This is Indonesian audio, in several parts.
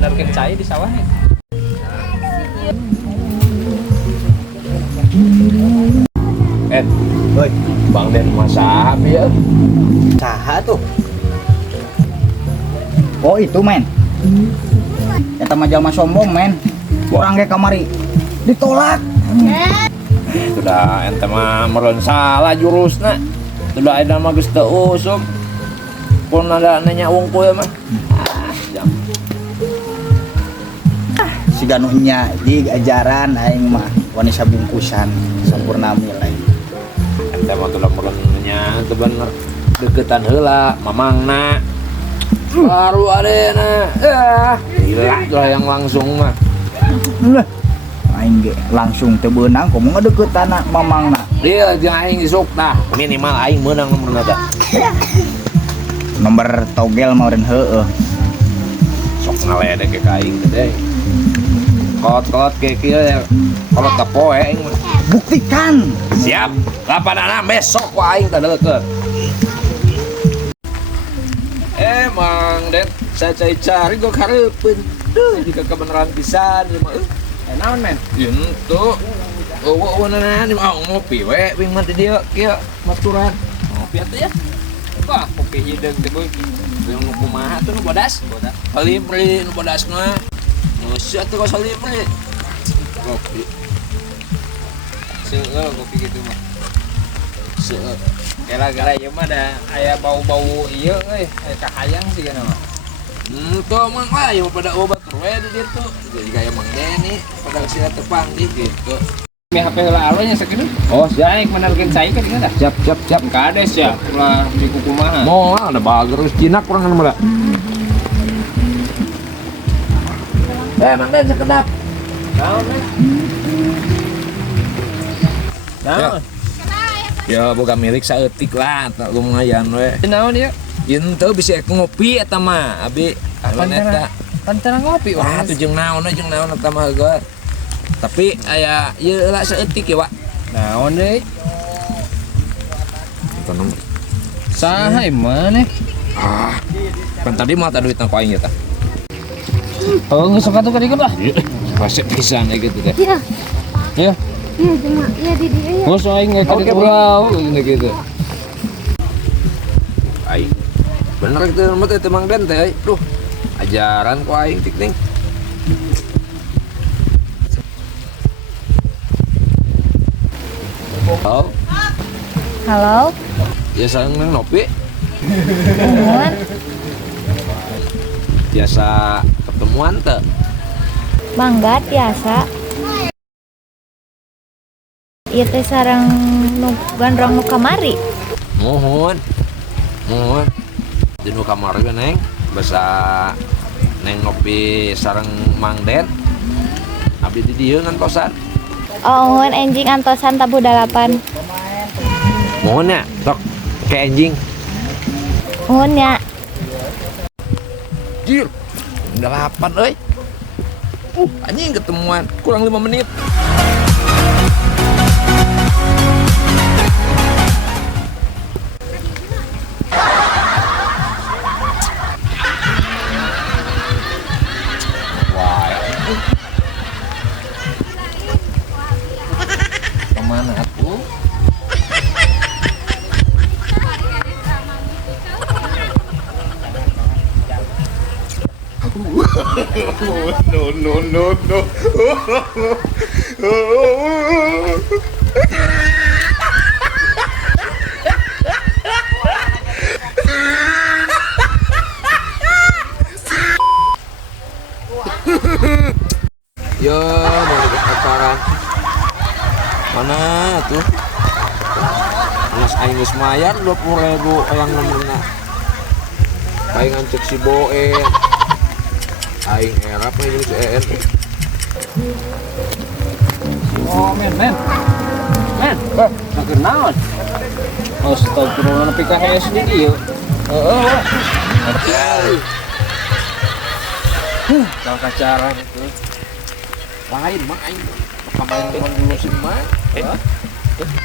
benerkeun cai di sawah nih. Woi, Bang Den masaha ya. saha tuh? Oh itu men. Eta mah jalma sombong men. Orang ge kamari ditolak. Sudah ente mah meureun salah jurusna. Sudah ada mah geus teu usum. Pun ada nanya wungkul mah. Si ganuhnya di ajaran aing mah wanita bungkusan sampurnami lain. Ente mah tuh meureun nya teu bener deketan heula mamangna. Baru adena. Gila tuh yang langsung mah. Lah, aing ge langsung teu beunang komo ngadeukeutan mamangna. Dia jeung aing isuk tah. Minimal aing meunang nomorna tah. Nomor togel mah eureun heueuh. Sok ngaledek ke aing teh deui. Kolot-kolot ke kieu ya. Kolot ka poe aing mah. Buktikan. Siap. Lapanana besok ku aing teh deukeut. Mang Den, saya cari gue kareupeun. Duh, jika kebenaran pisan ieu mah. Naon men? Itu eueuh-eueuhna di mau ngopi we, ping mah di dieu kieu baturan. Ngopi atuh ya. Wah, kopi hideung teh boy. Yang nu kumaha tuh nu bodas? Kalibri nu bodasna. Nu sia tuh kalibri. Kopi. Seueur kopi gitu mah. Seueur. Gara-gara ieu mah da aya bau-bau ieu euy, aya kahayang sih kana mah. Tuh mang lah ya pada obat we di ditu. Jadi kayak Mang Deni pada sila tepang di gitu. Mi HP heula alonya sakitu. Oh, siap. Daek benerkeun cai kan dah. Siap. Kades ya, ulah di kukumaha. Moal ada bagus jinak kurang mah. Mang Den sekedap. Naon men? Naon? Ya boga milik saeutik lah, tak lumayan we. Naon ieu? Yen teu bisa ngopi eta mah, abi alon eta. Pantara ngopi Wah, tuh jeung naon eta mah heueuh. Tapi aya ieu lah saeutik ya, Wak. Naon deui? Itu nomor. Saha maneh? Kan tadi mah teh duitna ku aing eta. Oh, geus sok atuh ka dikeun lah. Resep pisan gitu teh. Iya, Ya. iya cuma iya di dia ya. Oh, so aing ka Oke, ditu gitu. Aing. Bener itu mah teh Mang Den teh. Duh, ajaran ku aing tik ting. Oh, Halo, biasa nang ngopi, Mumun, biasa ketemuan teh. mangga biasa. Ieu teh sareng nu gandrong nu kamari. Mohon. Di nu kamar ge Neng, basa Neng ngopi sareng Mang Den. Abdi di dieu ngantosan. Oh, mumun enjing antosan tabu 8. Mohon ya, sok ke anjing. Mumun ya. Jir. 8 euy. Anjing ketemuan kurang 5 menit. Kemana aku? No. Ya, mau ikut pacaran. Mana tuh? Mas aing geus mayar 20.000 yang nomorna. Palingan cek si Boen. Aing erap nih jeung si EN. Oh, men. Men, sakeun naon? Astagfirullah nepi ka SD ieu. Heeh. Kalau pacaran itu Lain mah aing pamain teman dulu sih mah.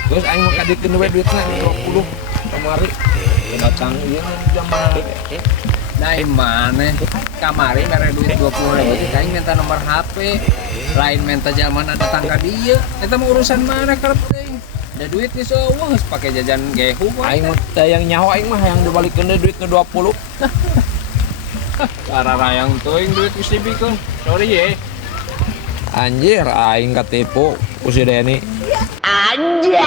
Terus aing mah kadikeun we duitna 20 kamari. datang ieu jam Nah mana kamari mere duit 20.000 kain minta nomor HP lain minta zaman ada tangga dia eta mau urusan mana karep teh ada duit di seueuh geus pake jajan gehu Aing mah teh yang nyaho aing mah yang dibalikeun deui duit nu 20. cara rayang teuing duit geus dibikeun sorry ye Anjir aing katipu ku si Deni. Anjay.